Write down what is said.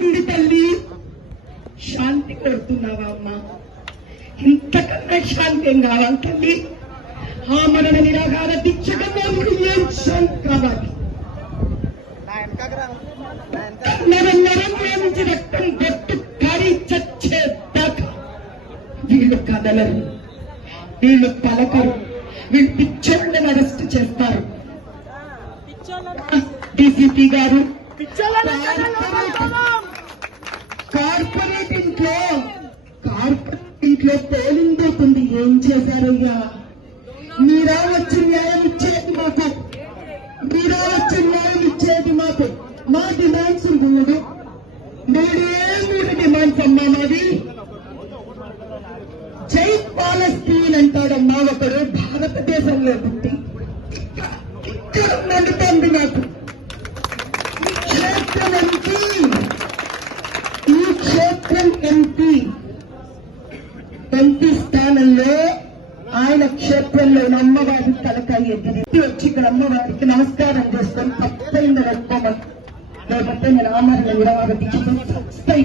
పుట్టింది తల్లి. శాంతి కోరుతున్నావా అమ్మా? ఇంతకన్నా శాంతి ఏం కావాలి తల్లి? ఆ మరణ నిరాహార దీక్షగా ఏం శాంతి కావాలి? నుంచి రక్తం బొట్టు కారి చచ్చేదాకా వీళ్ళు కదలరు, వీళ్ళు పలకరు, వీళ్ళు పిచ్చోళ్ళని అరెస్ట్ చేస్తారు. డీసీపీ గారు కార్పొరేట్ ఇంట్లో తేలిందవుతుంది. ఏం చేశారయ్యా? మీరా వచ్చి న్యాయం ఇచ్చేది మాకు, మీరా వచ్చి న్యాయం ఇచ్చేది మాకు. మా డిమాండ్స్ మూడు, మూడు డిమాండ్స్ అమ్మా మాది. జై పాలస్తీన్ అంటాడమ్మా ఒకడు, భారతదేశంలో పుట్టి ఇక్కడ నడుతుంది నాకు. ఈ క్షేత్రం ఎంపీ స్థానంలో ఆయన క్షేత్రంలో అమ్మవారి తలకాయ ఎత్తి వచ్చి ఇక్కడ అమ్మవారికి నమస్కారం చేసుకొని తప్పైంది అనుకోమని లేకపోతే నేను ఆమరణ నిరాహార దీక్షతో చస్తాయి.